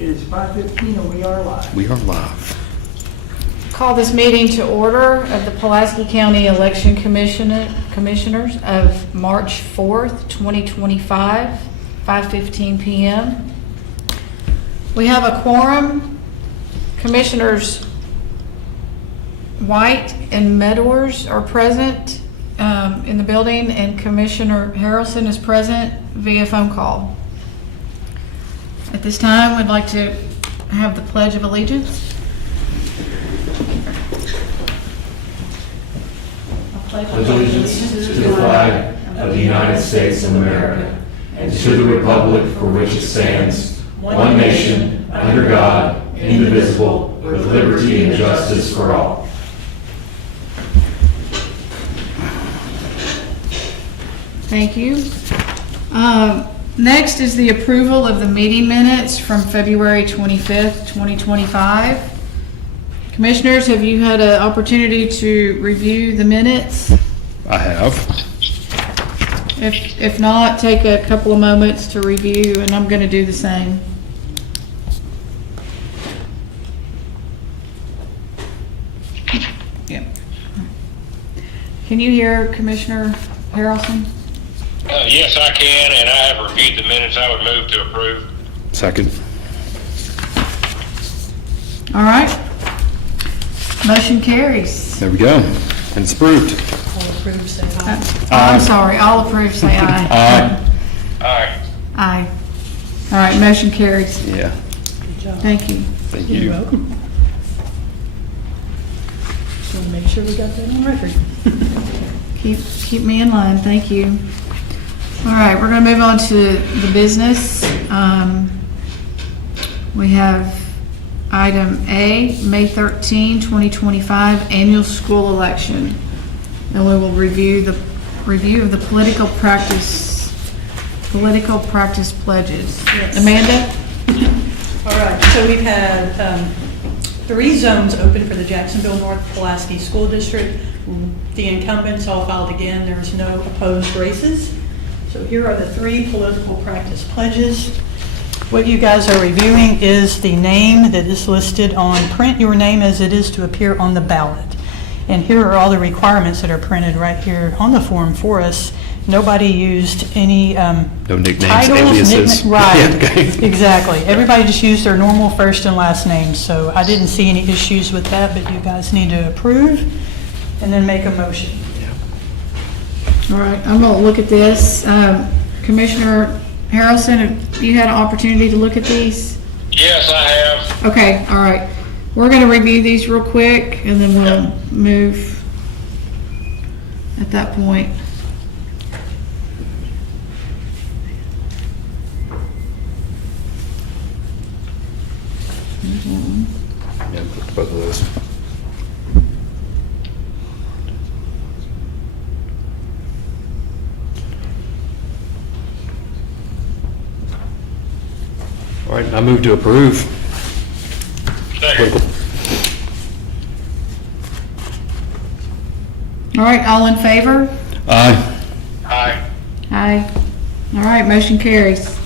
It is 5:15 and we are live. We are live. Call this meeting to order of the Pulaski County Election Commissioners of March 4th, 2025, 5:15 p.m. We have a quorum. Commissioners White and Meadors are present in the building, and Commissioner Harrelson is present via phone call. At this time, we'd like to have the Pledge of Allegiance. Pledge allegiance to the flag of the United States of America and to the republic for which it stands, one nation, under God, indivisible, with liberty and justice for all. Thank you. Next is the approval of the meeting minutes from February 25th, 2025. Commissioners, have you had an opportunity to review the minutes? I have. If not, take a couple of moments to review, and I'm going to do the same. Yep. Can you hear Commissioner Harrelson? Yes, I can, and I have reviewed the minutes. I would move to approve. Second. All right. Motion carries. There we go. And it's approved. All approved, say aye. I'm sorry, all approved, say aye. Aye. Aye. Aye. All right, motion carries. Yeah. Good job. Thank you. Thank You're you. welcome. Just want to make sure we got that on record. Keep me in line, thank you. All right, we're going to move on to the business. We have item A, May 13, 2025, annual school election. And we will review the of the political practice pledges. Yes. Amanda? All right, so we've had 3 zones open for the Jacksonville North Pulaski School District. The incumbents all filed again. There's no opposed races. So here are the 3 political practice pledges. What you guys are reviewing is the name that is listed on print your name as it is to appear on the ballot. And here are all the requirements that are printed right here on the form for us. Nobody used any No nicknames, titles, aliases. right, Yeah, okay. exactly. Everybody just used their normal first and last names, so I didn't see any issues with that, but you guys need to approve and then make a motion. All right, I'm going to look at this. Commissioner Harrelson, have you had an opportunity to look at these? Yes, I have. Okay, all right. We're going to review these real quick, and then we'll move at that point. Yeah, both of those. All right, I move to approve. Second. All right, all in favor? Aye. Aye. Aye. All right, motion carries.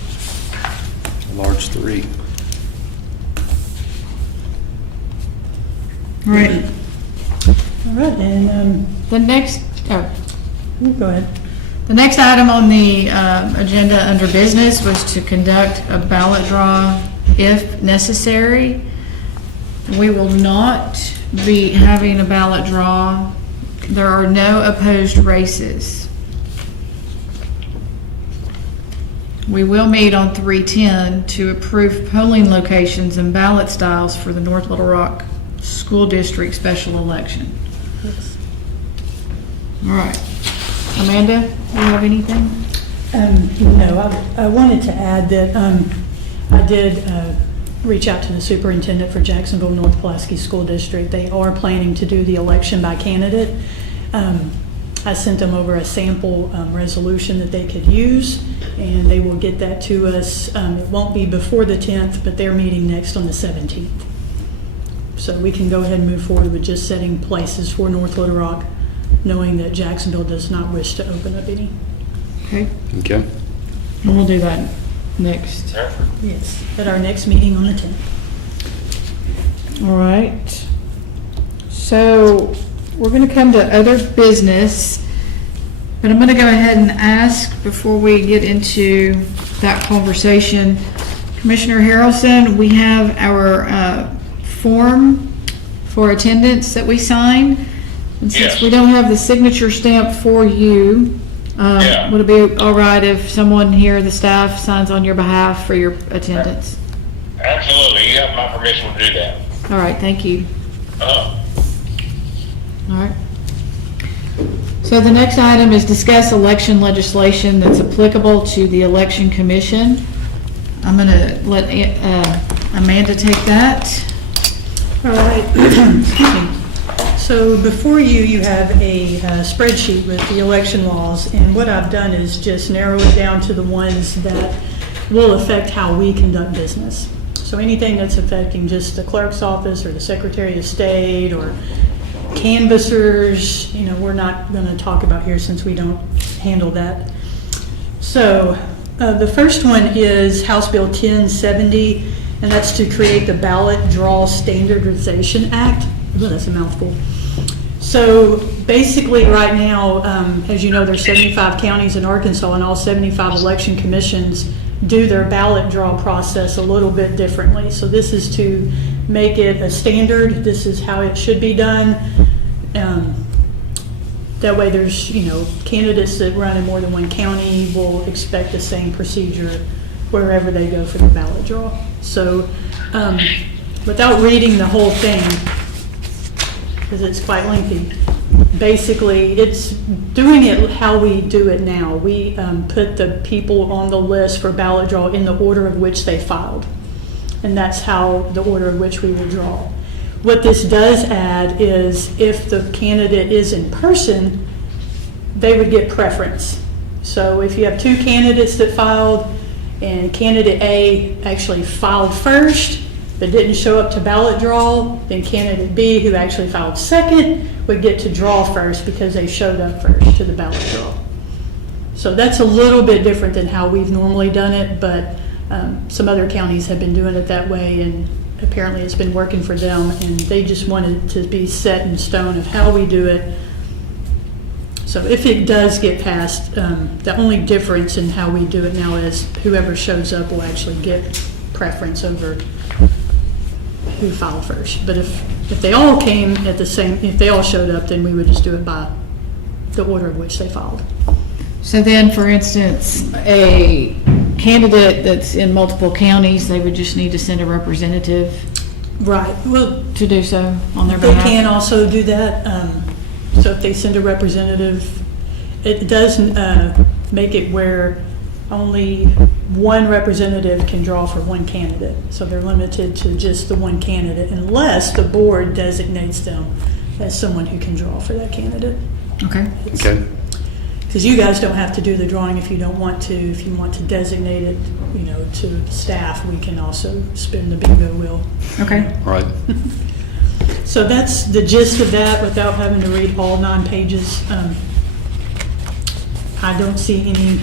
Large 3. All right, All right, and the next, go ahead. the next item on the agenda under business was to conduct a ballot draw if necessary. We will not be having a ballot draw. There are no opposed races. We will meet on 3/10 to approve polling locations and ballot styles for the North Little Rock School District special election. Yes. All right. Amanda, do you have anything? No, I wanted to add that I did reach out to the superintendent for Jacksonville North Pulaski School District. They are planning to do the election by candidate. I sent them over a sample resolution that they could use, and they will get that to us. It won't be before the 10th, but they're meeting next on the 17th. So we can go ahead and move forward with just setting places for North Little Rock, knowing that Jacksonville does not wish to open up any. Okay, Okay. and we'll do that next. Yes, at our next meeting on the 10th. All right. So we're going to come to other business, but I'm going to go ahead and ask before we get into that conversation. Commissioner Harrelson, we have our form for attendance that we signed. And since Yes. we don't have the signature stamp for you, Yeah. would it be all right if someone here, the staff, signs on your behalf for your attendance? Absolutely, you have my permission to do that. All right, thank you. Uh, All right. So the next item is discuss election legislation that's applicable to the Election Commission. I'm going to let Amanda take that. All right, excuse me. So before you, you have a spreadsheet with the election laws, and what I've done is just narrow it down to the ones that will affect how we conduct business. So anything that's affecting just the clerk's office or the Secretary of State or canvassers, we're not going to talk about here since we don't handle that. So the first one is House Bill 1070, and that's to create the Ballot Draw Standardization Act. Oh, that's a mouthful. So basically right now, as you know, there's 75 counties in Arkansas, and all 75 election commissions do their ballot draw process a little bit differently. So this is to make it a standard. This is how it should be done. That way there's, candidates that run in more than one county will expect the same procedure wherever they go for the ballot draw. So without reading the whole thing, because it's quite lengthy, basically it's doing it how we do it now. We put the people on the list for ballot draw in the order of which they filed. And that's how the order of which we will draw. What this does add is if the candidate is in person, they would get preference. So if you have two candidates that filed and candidate A actually filed first but didn't show up to ballot draw, then candidate B, who actually filed second, would get to draw first because they showed up first to the ballot draw. So that's a little bit different than how we've normally done it, but some other counties have been doing it that way, and apparently it's been working for them, and they just wanted to be set in stone of how we do it. So if it does get passed, the only difference in how we do it now is whoever shows up will actually get preference over who filed first. But if they all came at the same, if they all showed up, then we would just do it by the order of which they filed. So then, for instance, a candidate that's in multiple counties, they would just need to send a representative Right. Well, to do so on their they behalf? can also do that. So if they send a representative, it does make it where only one representative can draw for one candidate. So they're limited to just the one candidate unless the board designates them as someone who can draw for that candidate. Okay. Okay. Because you guys don't have to do the drawing if you don't want to. If you want to designate it, to staff, we can also spin the bingo wheel. Okay. All right. So that's the gist of that without having to read all 9 pages. I don't see any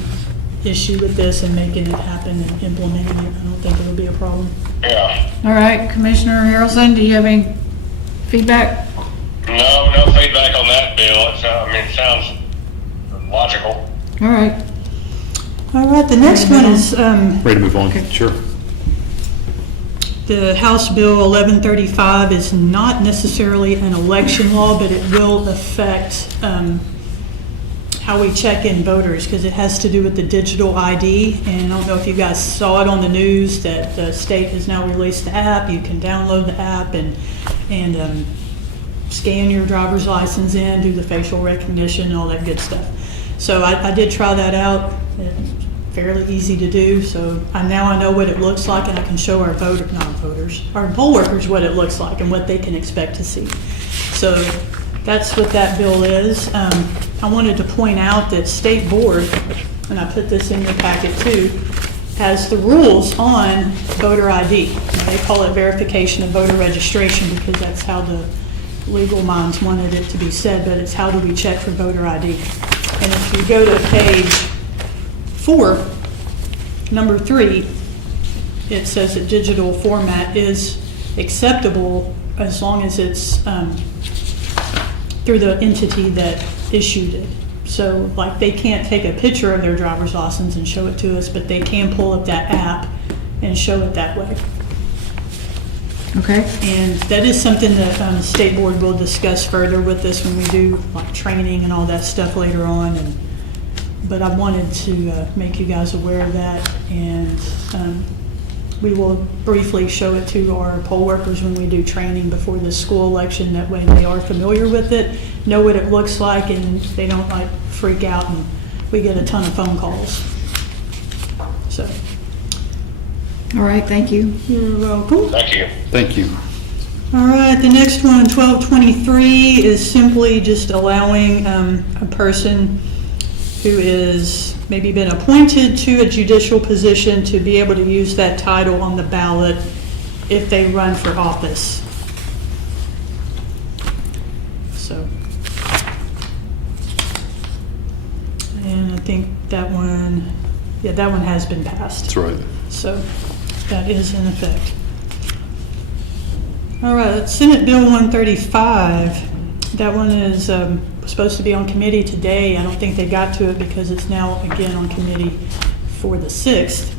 issue with this and making it happen and implementing it. I don't think it'll be a problem. yeah. All right, Commissioner Harrelson, do you have any feedback? No feedback on that bill. It sounds logical. All right. All right, the next one is Ready to move on? Sure. the House Bill 1135 is not necessarily an election law, but it will affect how we check in voters because it has to do with the digital ID. And I don't know if you guys saw it on the news that the state has now released the app. You can download the app and scan your driver's license in, do the facial recognition, and all that good stuff. So I did try that out. It's fairly easy to do. So now I know what it looks like, and I can show our our poll workers what it looks like and what they can expect to see. So that's what that bill is. I wanted to point out that State Board, and I put this in your packet too, has the rules on voter ID. They call it verification of voter registration because that's how the legal minds wanted it to be said, but it's how do we check for voter ID. And if you go to page 4 number 3, it says that digital format is acceptable as long as it's through the entity that issued it. So like they can't take a picture of their driver's license and show it to us, but they can pull up that app and show it that way. Okay. And that is something that the state board will discuss further with us when we do like training and all that stuff later on. But I wanted to make you guys aware of that, and we will briefly show it to our poll workers when we do training before the school election. That way they are familiar with it, know what it looks like, and they don't like freak out and we get a ton of phone calls. So. All right, thank you. You're welcome. Thank you. Thank you. All right, the next one, 1223, is simply just allowing a person who is maybe been appointed to a judicial position to be able to use that title on the ballot if they run for office. So, and I think that one, yeah, that one has been passed. That's right. So that is in effect. All right, Senate Bill 135. That one is supposed to be on committee today. I don't think they got to it because it's now again on committee for the 6th.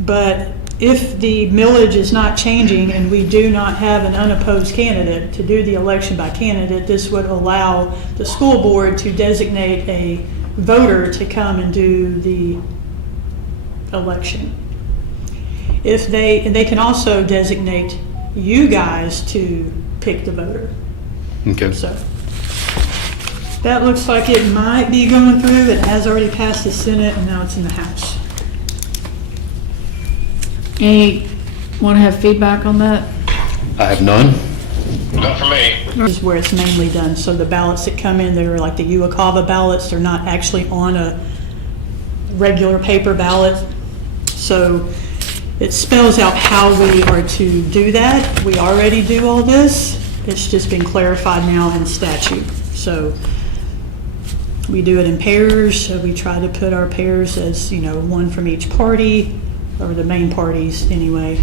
But if the millage is not changing and we do not have an unopposed candidate to do the election by candidate, this would allow the school board to designate a voter to come and do the election. If they can also designate you guys to pick the voter. Okay. So that looks like it might be going through. It has already passed the Senate and now it's in the House. Any want to have feedback on that? I have none. Not for me. This is where it's mainly done. So the ballots that come in that are like the UACAVA ballots, they're not actually on a regular paper ballot. So it spells out how we are to do that. We already do all this. It's just been clarified now in statute. So we do it in pairs. So we try to put our pairs as, one from each party, or the main parties anyway.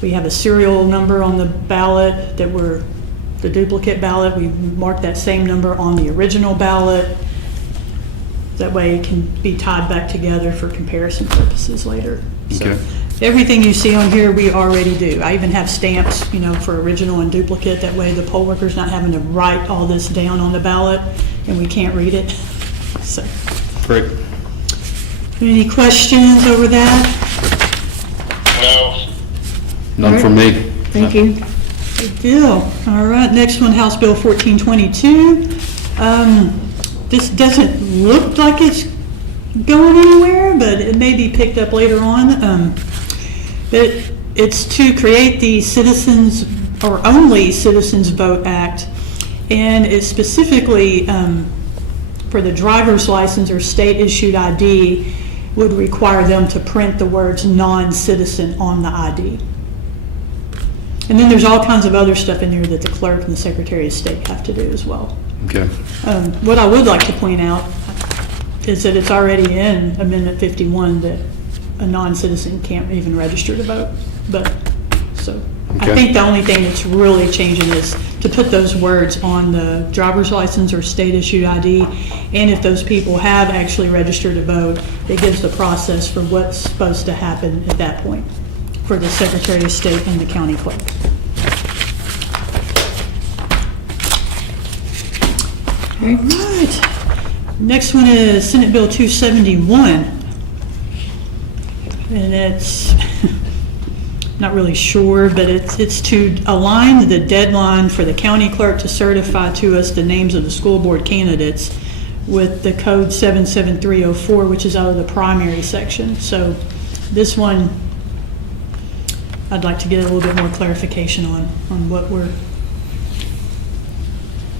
We have a serial number on the ballot that we're the duplicate ballot. We mark that same number on the original ballot. That way it can be tied back together for comparison purposes later. So Okay. everything you see on here, we already do. I even have stamps, for original and duplicate. That way the poll worker's not having to write all this down on the ballot and we can't read it. So, Great. any questions over that? No. None from me. Thank you. Good deal. All right, next one, House Bill 1422. This doesn't look like it's going anywhere, but it may be picked up later on. But it's to create the Citizens, or only Citizens Vote Act, and it's specifically for the driver's license or state-issued ID would require them to print the words non-citizen on the ID. And then there's all kinds of other stuff in there that the clerk and the Secretary of State have to do as well. Okay. What I would like to point out is that it's already in Amendment 51 that a non-citizen can't even register to vote. But, so, I Okay. think the only thing that's really changing is to put those words on the driver's license or state-issued ID, and if those people have actually registered to vote, it gives the process for what's supposed to happen at that point for the Secretary of State and the county clerk. All right. Next one is Senate Bill 271. And it's, not really sure, but it's to align the deadline for the county clerk to certify to us the names of the school board candidates with the code 77304, which is out of the primary section. So this one, I'd like to get a little bit more clarification on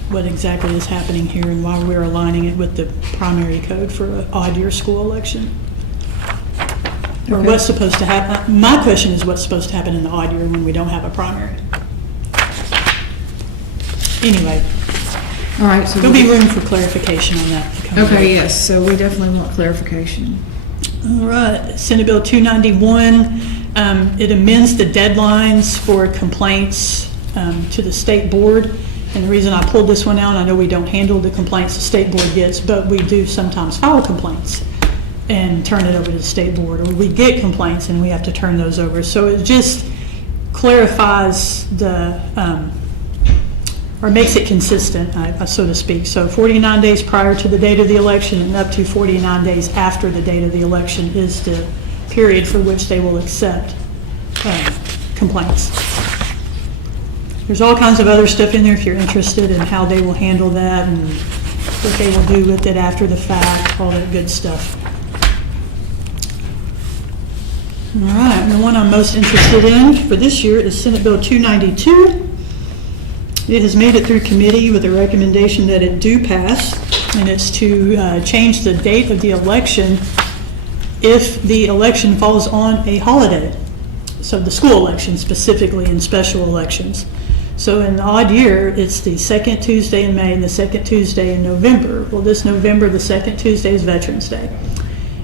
what exactly is happening here and why we're aligning it with the primary code for an odd year school election. Or Okay. what's supposed to happen. My question is what's supposed to happen in the odd year when we don't have a primary. Anyway, All right, so. there'll be room for clarification on that. Okay, yes, so we definitely want clarification. All right, Senate Bill 291, it amends the deadlines for complaints to the state board. And the reason I pulled this one out, I know we don't handle the complaints the state board gets, but we do sometimes file complaints and turn it over to the state board, or we get complaints and we have to turn those over. So it just clarifies or makes it consistent, so to speak. So 49 days prior to the date of the election and up to 49 days after the date of the election is the period for which they will accept complaints. There's all kinds of other stuff in there if you're interested in how they will handle that and what they will do with it after the fact, all that good stuff. All right, and the one I'm most interested in for this year is Senate Bill 292. It has made it through committee with a recommendation that it do pass, and it's to change the date of the election if the election falls on a holiday. So the school election specifically and special elections. So in an odd year, it's the second Tuesday in May and the second Tuesday in November. Well, this November, the second Tuesday is Veterans Day.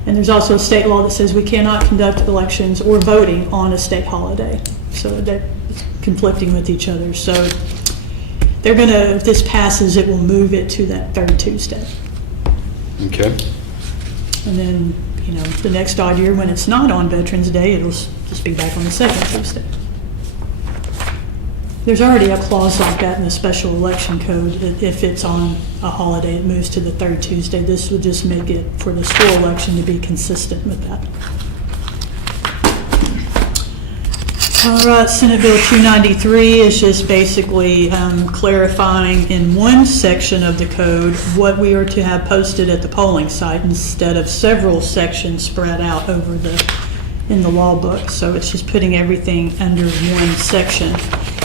And there's also a state law that says we cannot conduct elections or voting on a state holiday. So they're conflicting with each other. So they're going to, if this passes, it will move it to that third Tuesday. Okay. And then, the next odd year when it's not on Veterans Day, it'll just be back on the second Tuesday. There's already a clause like that in the special election code. If it's on a holiday, it moves to the third Tuesday. This would just make it for the school election to be consistent with that. All right, Senate Bill 293 is just basically clarifying in one section of the code what we are to have posted at the polling site instead of several sections spread out over in the law book. So it's just putting everything under one section.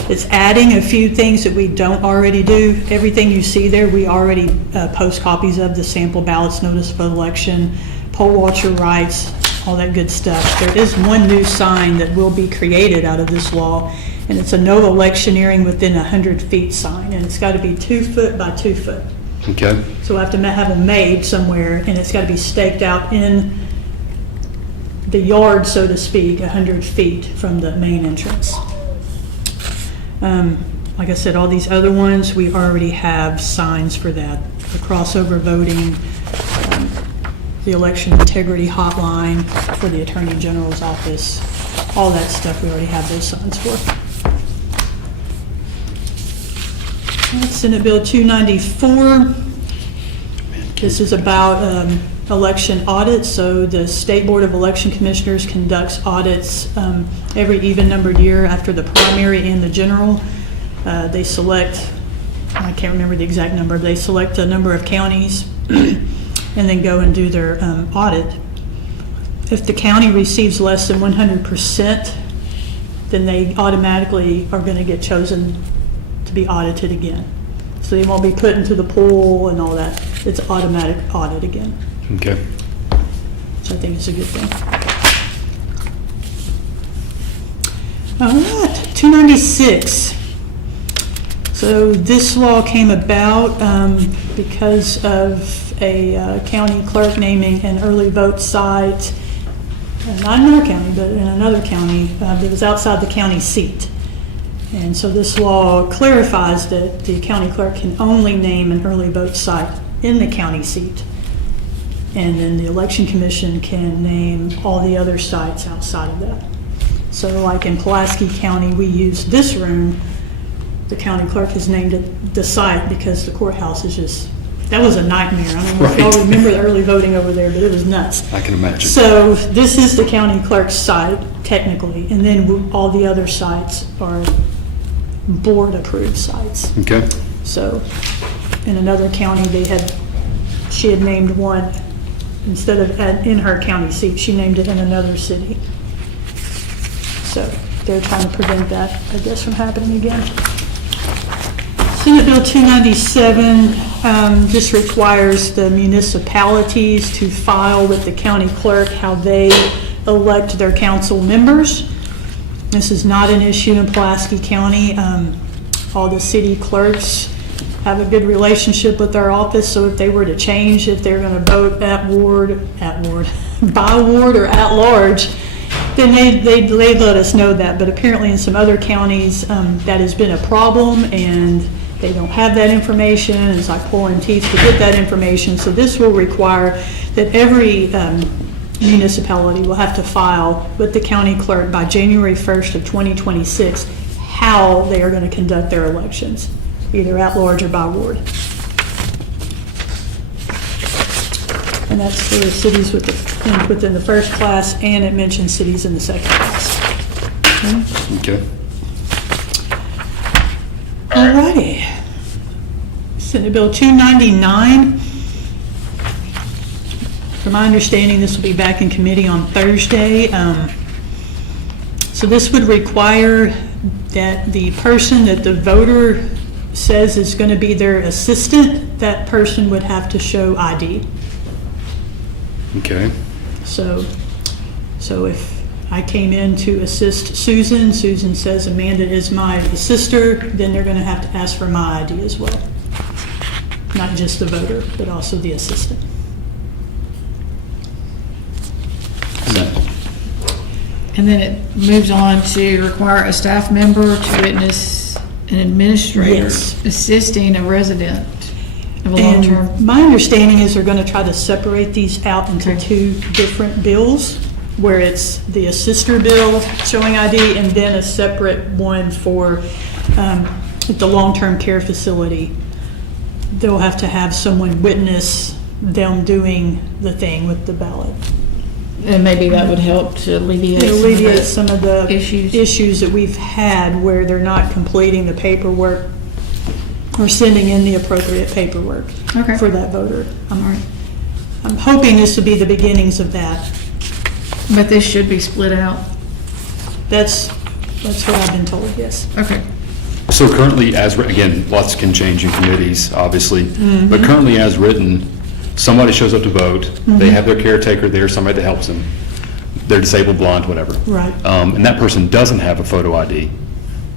It's adding a few things that we don't already do. Everything you see there, we already post copies of: the sample ballots, notice of election, poll watcher rights, all that good stuff. There is one new sign that will be created out of this law, and it's a no electioneering within 100 feet sign, and it's got to be 2 foot by 2 foot. Okay. So we'll have to have them made somewhere, and it's got to be staked out in the yard, so to speak, 100 feet from the main entrance. Like I said, all these other ones, we already have signs for that. The crossover voting, the election integrity hotline for the Attorney General's office, all that stuff, we already have those signs for. Senate Bill 294. This is about election audits. So the State Board of Election Commissioners conducts audits every even-numbered year after the primary and the general. They select, I can't remember the exact number, they select a number of counties and then go and do their audit. If the county receives less than 100%, then they automatically are going to get chosen to be audited again. So they won't be put into the pool and all that. It's automatic audit again. Okay. So I think it's a good thing. All right, 296. So this law came about because of a county clerk naming an early vote site, not in our county, but in another county that was outside the county seat. And so this law clarifies that the county clerk can only name an early vote site in the county seat. And then the election commission can name all the other sites outside of that. So like in Pulaski County, we use this room. The county clerk has named it the site because the courthouse is just, that was a nightmare. I don't know if y'all remember the early voting over there, but it was nuts. I can imagine. So this is the county clerk's site, technically, and then all the other sites are board-approved sites. Okay. So in another county, she had named one, instead of in her county seat, she named it in another city. So they're trying to prevent that, I guess, from happening again. Senate Bill 297 just requires the municipalities to file with the county clerk how they elect their council members. This is not an issue in Pulaski County. All the city clerks have a good relationship with their office, so if they were to change, if they're going to vote at ward, by ward or at large, then they let us know that. But apparently in some other counties, that has been a problem, and they don't have that information. It's like pulling teeth to get that information. So this will require that every municipality will have to file with the county clerk by January 1st of 2026 how they are going to conduct their elections, either at large or by ward. And that's for cities within the first class, and it mentions cities in the second class. Okay. All righty. Senate Bill 299. From my understanding, this will be back in committee on Thursday. So this would require that the person that the voter says is going to be their assistant, that person would have to show ID. Okay. So if I came in to assist Susan, Susan says Amanda is my sister, then they're going to have to ask for my ID as well. Not just the voter, but also the assistant. And then it moves on to require a staff member to witness an administrator Yes. assisting a resident of a And long-term. my understanding is they're going to try to separate these out into two different bills, where it's the assister bill showing ID and then a separate one for the long-term care facility. They'll have to have someone witness them doing the thing with the ballot. And maybe that would help to alleviate Some of the issues. issues that we've had where they're not completing the paperwork or sending in the appropriate paperwork Okay. for that voter. All right. I'm hoping this will be the beginnings of that. But this should be split out. That's what I've been told, yes. Okay. So currently, again, lots can change in committees, obviously, Mm-hmm. but currently as written, somebody shows up to vote, they have their caretaker there, somebody that helps them, they're disabled, blind, whatever. Right. And that person doesn't have a photo ID.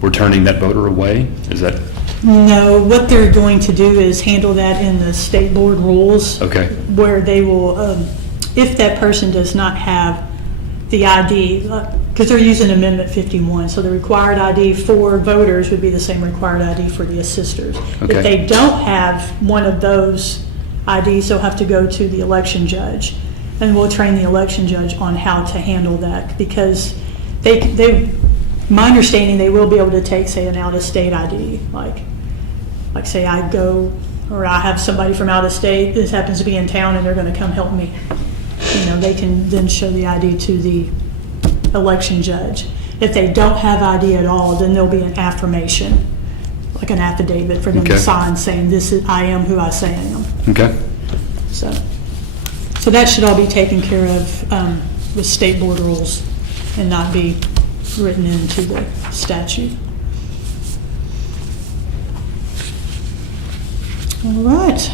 We're turning that voter away? Is that, No, what they're going to do is handle that in the state board rules. okay, Where they will, if that person does not have the ID, because they're using Amendment 51, so the required ID for voters would be the same required ID for the assisters. Okay. If they don't have one of those IDs, they'll have to go to the election judge. And we'll train the election judge on how to handle that, because my understanding, they will be able to take, say, an out-of-state ID, like say I go, or I have somebody from out of state that happens to be in town and they're going to come help me. You know, they can then show the ID to the election judge. If they don't have ID at all, then there'll be an affirmation, like an affidavit for them to Okay. sign saying, I am who I say I am. okay. So that should all be taken care of with state board rules and not be written into the statute. All right.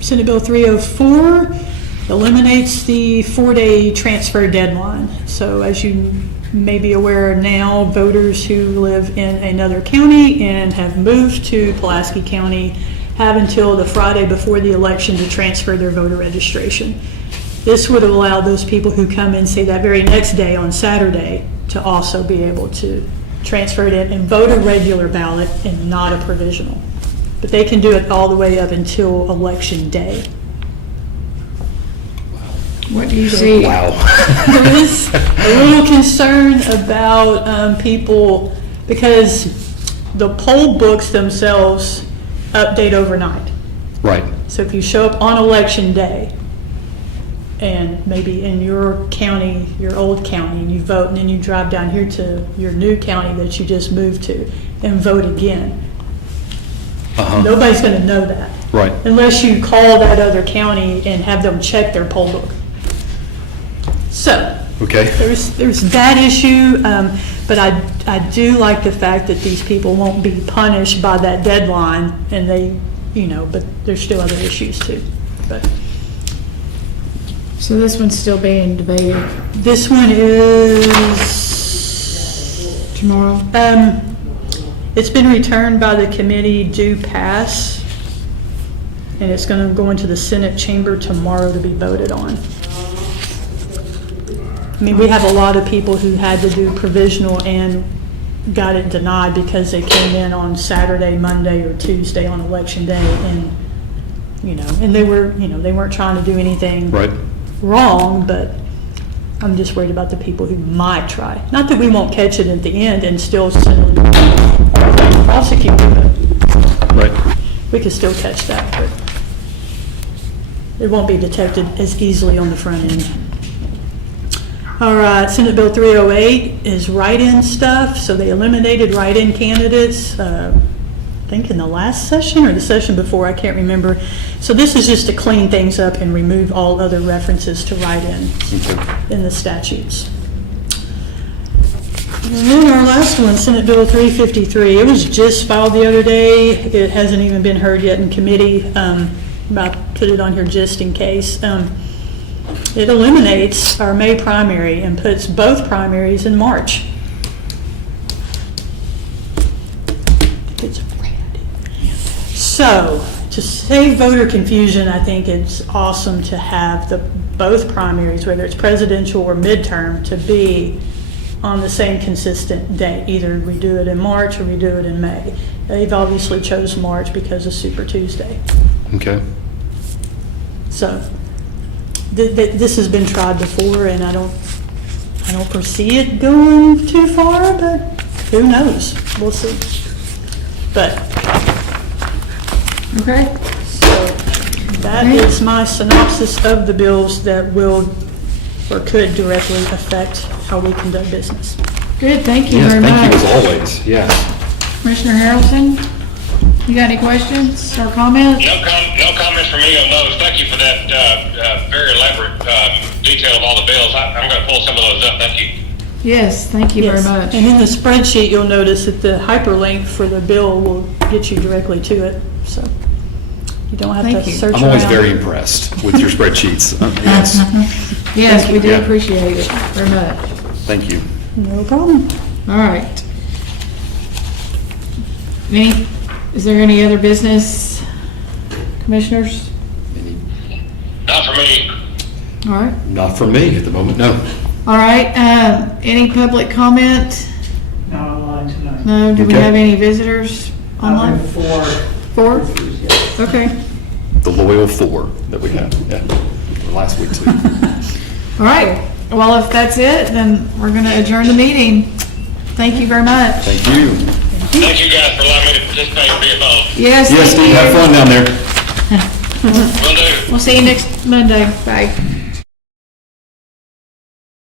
Senate Bill 304 eliminates the 4-day transfer deadline. So as you may be aware now, voters who live in another county and have moved to Pulaski County have until the Friday before the election to transfer their voter registration. This would allow those people who come in, say, that very next day on Saturday, to also be able to transfer it in and vote a regular ballot and not a provisional. But they can do it all the way up until election day. What do you see? Wow. There is a little concern about people, because the poll books themselves update overnight. Right, So if you show up on election day, and maybe in your county, your old county, and you vote, and then you drive down here to your new county that you just moved to and vote again, nobody's going to know that. right. Unless you call that other county and have them check their poll book. So, Okay. there's that issue, but I do like the fact that these people won't be punished by that deadline, and they, but there's still other issues too. But So this one's still being debated this one is, tomorrow? it's been returned by the committee due pass, and it's going to go into the Senate chamber tomorrow to be voted on. I mean, we have a lot of people who had to do provisional and got it denied because they came in on Saturday, Monday, or Tuesday on election day, and, and they weren't trying to do anything Right. wrong, but I'm just worried about the people who might try. Not that we won't catch it at the end and still send it to prosecute, but Right. we could still catch that, but it won't be detected as easily on the front end. All right, Senate Bill 308 is write-in stuff, so they eliminated write-in candidates, I think in the last session or the session before, I can't remember. So this is just to clean things up and remove all other references to write-in in the statutes. And then our last one, Senate Bill 353, it was just filed the other day. It hasn't even been heard yet in committee. I'll put it on here just in case. It eliminates our May primary and puts both primaries in March. It's red. So, to save voter confusion, I think it's awesome to have both primaries, whether it's presidential or midterm, to be on the same consistent day. Either we do it in March or we do it in May. They've obviously chose March because of Super Tuesday. Okay. So, this has been tried before, and I don't foresee it going too far, but who knows? We'll see. But, Okay. so, that is my synopsis of the bills that will or could directly affect how we conduct business. Good, thank you Yes, very thank you as much. always, yes. Commissioner Harrelson, you got any questions or comments? No comments from me on those. Thank you for that very elaborate detail of all the bills. I'm going to pull some of those up. Thank you. Yes, thank you very Yes. much. And in the spreadsheet, you'll notice that the hyperlink for the bill will get you directly to it, so you don't have Thank to you. search around. I'm always very impressed with your spreadsheets. Yes, Yes, we do Yeah. appreciate it very much. thank you. No problem. All right. Is there any other business, commissioners? Not for me. All right. Not from me at the moment, no. All right, any public comment? Not online tonight. No, do we Okay. have any visitors online? For Four? Okay. The loyal four that we had, yeah, last week too. All right, well, if that's it, then we're gonna adjourn the meeting. Thank you very much. Thank you. Thank you guys for allowing me to participate and be involved. Yes, Yes, thank Steve, have you. fun down there. Will do. We'll see you next Monday. Bye.